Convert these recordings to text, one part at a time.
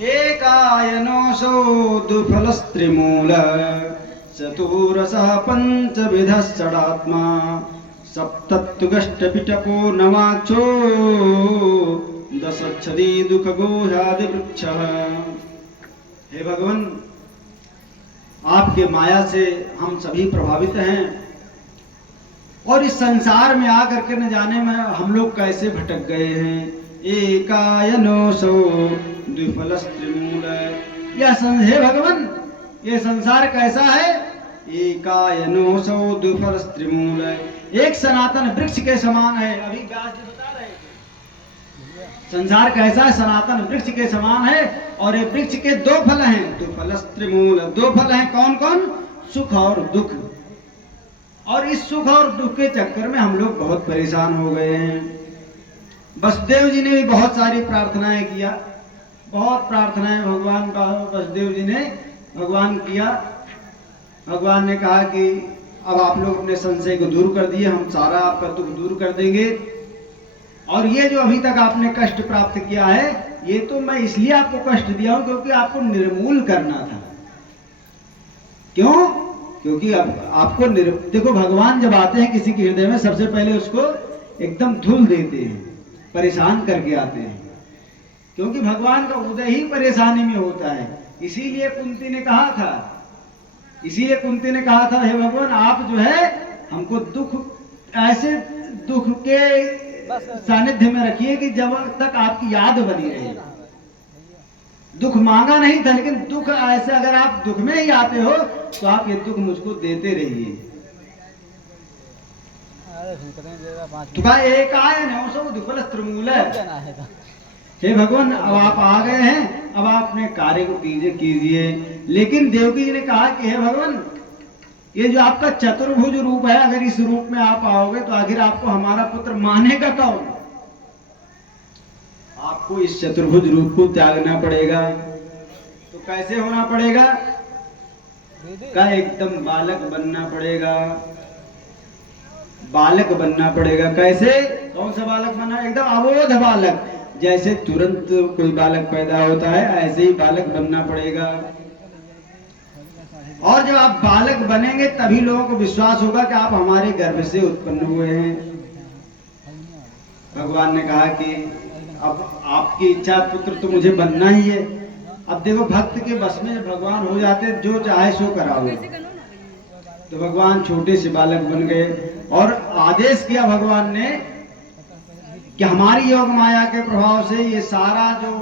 एकायनोऽसौ दुफलस्त्रिमूल चतुरसः पञ्चविधश्चडात्मा सप्तत्तुगष्टपिटको नवाक्षो दशच्छदी दुःखगोझादिवृक्षः। हे भगवान, आपके माया से हम सभी प्रभावित हैं और इस संसार में आकर के न जाने में हम लोग कैसे भटक गए हैं। एकायनोऽसौ द्विफलस्त्रिमूल, हे भगवान, ये संसार कैसा है? एकायनोऽसौ द्विफलस्त्रिमूल, एक सनातन वृक्ष के समान है। अभी व्यास जी बता रहे संसार कैसा है? सनातन वृक्ष के समान है और ये वृक्ष के दो फल हैं, द्विफलस्त्रिमूल। दो फल हैं, कौन कौन? सुख और दुख। और इस सुख और दुख के चक्कर में हम लोग बहुत परेशान हो गए हैं। वसुदेव जी ने भी बहुत सारी प्रार्थनाएं किया, बहुत प्रार्थनाएं भगवान का वसुदेव जी ने भगवान किया। भगवान ने कहा कि अब आप लोग अपने संशय को दूर कर दिए, हम सारा आपका दुख दूर कर देंगे। और ये जो अभी तक आपने कष्ट प्राप्त किया है, ये तो मैं इसलिए आपको कष्ट दिया हूं क्योंकि आपको निर्मूल करना था। क्यों? क्योंकि अब आपको देखो, भगवान जब आते हैं किसी के हृदय में, सबसे पहले उसको एकदम धुल देते हैं, परेशान करके आते हैं, क्योंकि भगवान का उदय ही परेशानी में होता है। इसीलिए कुंती ने कहा था, हे भगवान, आप जो है हमको दुख, ऐसे दुख के सानिध्य में रखिए कि जब तक आपकी याद बनी रहे। दुख मांगा नहीं था, लेकिन दुख ऐसे अगर आप दुख में ही आते हो तो आप ये दुख मुझको देते रहिए। एकायनोऽसौ द्विफलस्त्रिमूल, हे भगवान, अब आप आ गए हैं, अब आप अपने कार्य को कीजिए। लेकिन देवकी जी ने कहा कि हे भगवान, ये जो आपका चतुर्भुज रूप है, अगर इस रूप में आप आओगे तो आखिर आपको हमारा पुत्र मानेगा कौन? आपको इस चतुर्भुज रूप को त्यागना पड़ेगा। तो कैसे होना पड़ेगा? का एकदम बालक बनना पड़ेगा। बालक बनना पड़ेगा। कैसे? कौन सा बालक बनना? एकदम अबोध बालक। जैसे तुरंत कोई बालक पैदा होता है, ऐसे ही बालक बनना पड़ेगा। और जब आप बालक बनेंगे तभी लोगों को विश्वास होगा कि आप हमारे गर्भ से उत्पन्न हुए हैं। भगवान ने कहा कि अब आपकी इच्छा, पुत्र तो मुझे बनना ही है। अब देखो, भक्त के बस में भगवान हो जाते, जो चाहे सो कराओगे। तो भगवान छोटे से बालक बन गए और आदेश किया भगवान ने कि हमारी योग माया के प्रभाव से ये सारा जो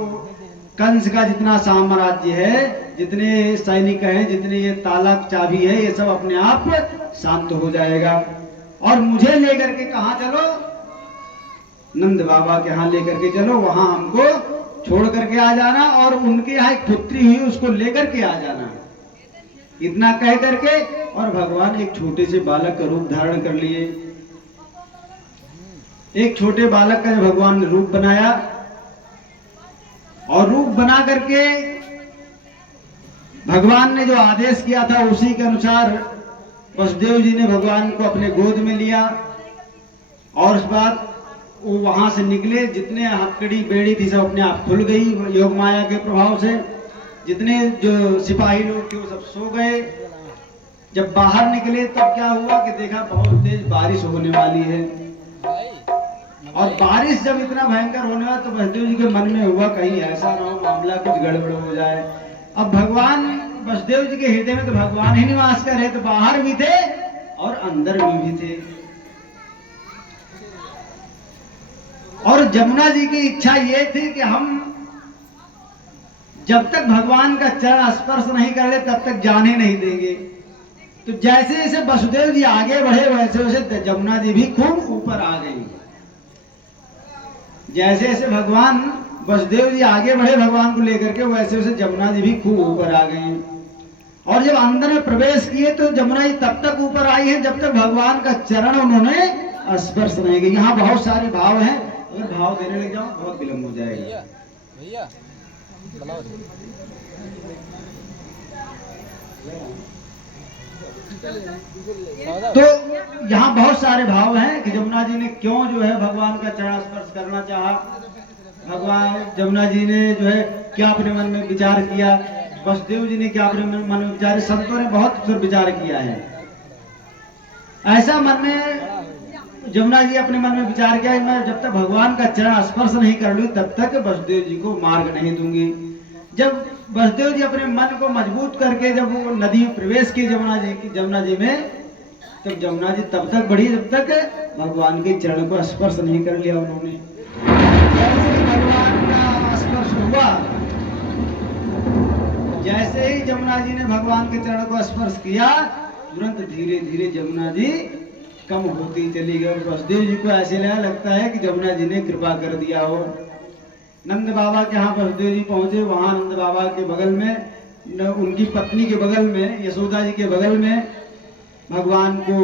कंस का जितना साम्राज्य है, जितने सैनिक हैं, जितने ये ताला चाबी है, ये सब अपने आप शांत हो जाएगा। और मुझे लेकर के कहाँ चलो? नंद बाबा के यहाँ लेकर के चलो, वहां हमको छोड़ करके आ जाना और उनके यहाँ एक पुत्री हुई उसको लेकर के आ जाना। इतना कह करके और भगवान एक छोटे से बालक का रूप धारण कर लिए। एक छोटे बालक का भगवान ने रूप बनाया और रूप बना करके भगवान ने जो आदेश किया था उसी के अनुसार वसुदेव जी ने भगवान को अपने गोद में लिया। और उस बाद वो वहां से निकले, जितने हथकड़ी बेड़ी थी सब अपने आप खुल गई योग माया के प्रभाव से। जितने जो सिपाही लोग थे वो सब सो गए। जब बाहर निकले तब क्या हुआ कि देखा बहुत तेज बारिश होने वाली है। और बारिश जब इतना भयंकर होने वाला तो वसुदेव जी के मन में हुआ कहीं ऐसा ना हो मामला कुछ गड़बड़ हो जाए। अब भगवान वसुदेव जी के हृदय में तो भगवान ही निवास कर रहे, तो बाहर भी थे और अंदर में भी थे। और जमुना जी की इच्छा ये थी कि हम जब तक भगवान का चरण स्पर्श नहीं कर ले तब तक जाने नहीं देंगे। तो जैसे जैसे वसुदेव जी आगे बढ़े वैसे वैसे जमुना जी भी खूब ऊपर आ गई। जैसे जैसे भगवान वसुदेव जी आगे बढ़े भगवान को लेकर के, वैसे वैसे जमुना जी भी खूब ऊपर आ गई। और जब अंदर में प्रवेश किए तो जमुना जी तब तक ऊपर आई है जब तक भगवान का चरण उन्होंने स्पर्श नहीं किया। यहाँ बहुत सारे भाव हैं, अगर भाव देने लग जाओ बहुत विलम्ब हो जाएगा। भैया तो यहाँ बहुत सारे भाव हैं कि जमुना जी ने क्यों जो है भगवान का चरण स्पर्श करना चाहा। भगवान जमुना जी ने जो है क्या अपने मन में विचार किया, वसुदेव जी ने क्या अपने मन में विचार, संतों ने बहुत फिर विचार किया है। ऐसा मन में जमुना जी अपने मन में विचार किया, मैं जब तक भगवान का चरण स्पर्श नहीं कर लूं तब तक वसुदेव जी को मार्ग नहीं दूंगी। जब वसुदेव जी अपने मन को मजबूत करके जब वो नदी में प्रवेश किए जमुना जी में, तब जमुना जी तब तक बढ़ी जब तक भगवान के चरण को स्पर्श नहीं कर लिया उन्होंने। जैसे भगवान का स्पर्श हुआ, जैसे ही जमुना जी ने भगवान के चरण को स्पर्श किया, तुरंत धीरे धीरे जमुना जी कम होती चली गई। वसुदेव जी को ऐसे लगता है कि जमुना जी ने कृपा कर दिया हो। नंद बाबा के यहाँ वसुदेव जी पहुंचे, वहां नंद बाबा के बगल में, उनकी पत्नी के बगल में, यशोदा जी के बगल में भगवान को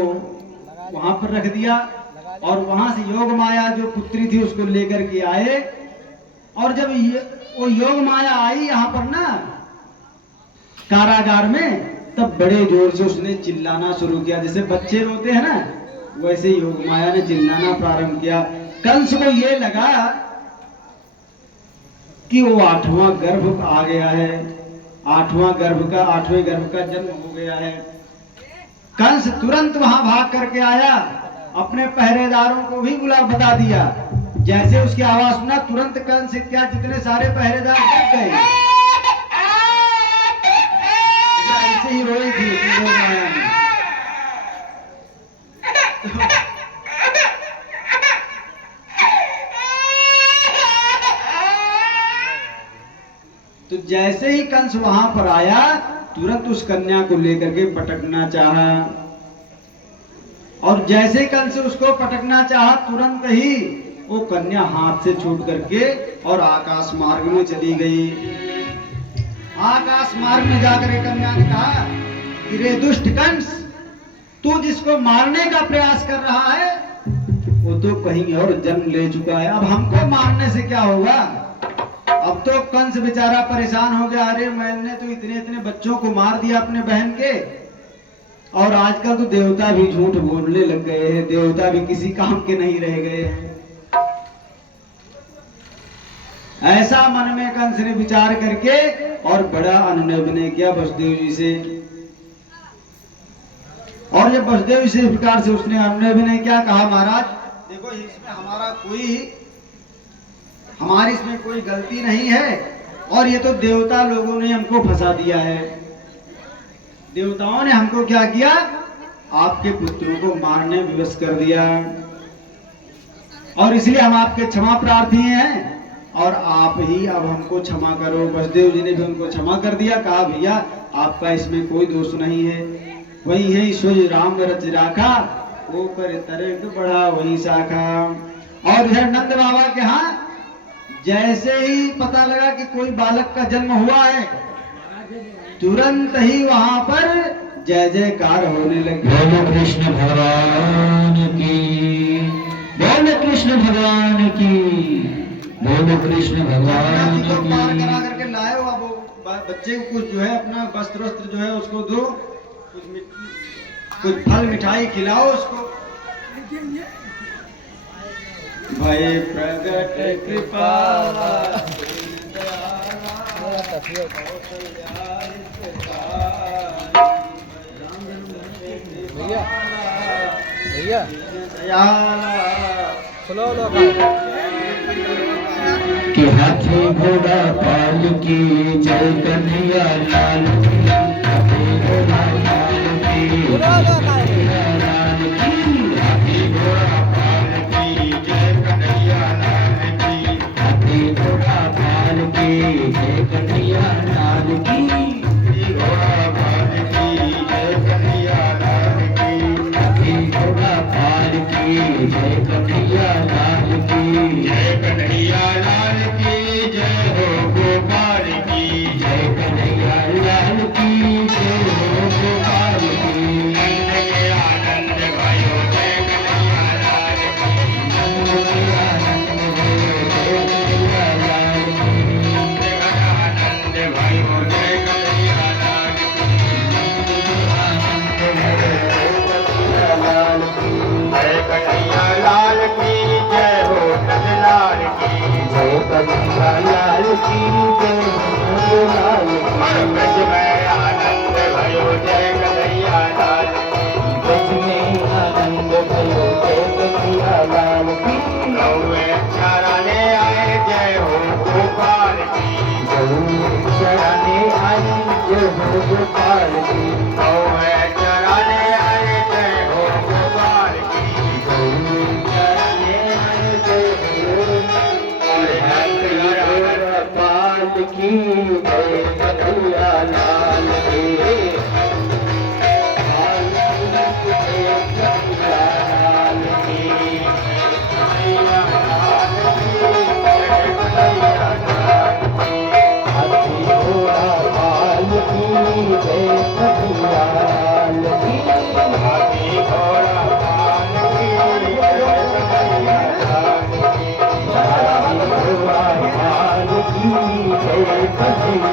वहां पर रख दिया और वहां से योग माया जो पुत्री थी उसको लेकर के आए। और जब वो योग माया आई यहाँ पर ना कारागार में, तब बड़े जोर से उसने चिल्लाना शुरू किया, जैसे बच्चे रोते हैं ना, वैसे योग माया ने चिल्लाना प्रारंभ किया। कंस को ये लगा कि वो 8वां गर्भ आ गया है, 8वें गर्भ का जन्म हो गया है। कंस तुरंत वहां भाग करके आया, अपने पहरेदारों को भी बता दिया। जैसे उसकी आवाज सुना, तुरंत कंस क्या जितने सारे पहरेदार डर गए। ऐसे ही रोई थी योग माया ने। तो जैसे ही कंस वहां पर आया, तुरंत उस कन्या को लेकर के पटकना चाहा, और जैसे कंस उसको पटकना चाहा, तुरंत ही वो कन्या हाथ से छूट करके और आकाश मार्ग में चली गई। आकाश मार्ग में जाकर कन्या ने कहा कि रे दुष्ट कंस, तू जिसको मारने का प्रयास कर रहा है वो तो कहीं और जन्म ले चुका है, अब हमको मारने से क्या होगा। अब तो कंस बेचारा परेशान हो गया, अरे मैंने तो इतने इतने बच्चों को मार दिया अपने बहन के, और आजकल तो देवता भी झूठ बोलने लग गए हैं, देवता भी किसी काम के नहीं रह गए हैं। ऐसा मन में कंस ने विचार करके और बड़ा अनुनय विनय किया वसुदेव जी से। और जब वसुदेव जी से इस प्रकार से उसने अनुनय विनय क्या कहा, महाराज देखो इसमें हमारी इसमें कोई गलती नहीं है, और ये तो देवता लोगों ने हमको फंसा दिया है। देवताओं ने हमको क्या किया, आपके पुत्रों को मारने विवश कर दिया, और इसलिए हम आपके क्षमा प्रार्थी हैं, और आप ही अब हमको क्षमा करो। वसुदेव जी ने भी उनको क्षमा कर दिया, कहा भैया आपका इसमें कोई दोष नहीं है, वही है ईश्वर राम रच राखा, वो कर तरक बढ़ा वही शाखा। और इधर नंद बाबा के यहाँ जैसे ही पता लगा कि कोई बालक का जन्म हुआ है, तुरंत ही वहां पर जय जयकार होने लगे। बोलो कृष्ण भगवान की, बोलो कृष्ण भगवान की, बोलो कृष्ण भगवान को पार की। करा करके लाए हो, अब वो बच्चे को कुछ जो है अपना वस्त्र जो है उसको दो, कुछ फल मिठाई खिलाओ उसको। भय प्रगट कृपा भैया सुनो कि हाथी घोड़ा पाल की जय कन्हैया लाल की, हाथी घोड़ा पाल की हाथी घोड़ा पाल की जय कन्हैया लाल की, हाथी घोड़ा पाल की जय कन्हैया लाल की, हाथी घोड़ा पाल की जय कन्हैया लाल की, हाथी घोड़ा पाल की जय कन्हैया लाल की, जय कन्हैया लाल की जय हो गोपाल की, जय कन्हैया लाल की जय हो गोपाल की। नंद के आनंद भयो जय कन्हैया लाल की, नंद के आनंद भयो जय कन्हैया लाल की, नंद के आनंद भयो जय कन्हैया लाल की, नंद के आनंद भयो जय कन्हैया लाल की, जय कन्हैया लाल की जय हो नंदलाल की, जय कन्हैया लाल की जय। ब्रज में आनंद भयो जय कन्हैया लाल की। ब्रज में आनंद भयो जय कन्हैया लाल की। गौवे चराने आए जय हो गोपाल की। गौवे चराने आए जय हो गोपाल की। गौवे चराने आए जय हो गोपाल की। गौवे चराने आए जय हो गोपाल की। जय कन्हैया लाल की।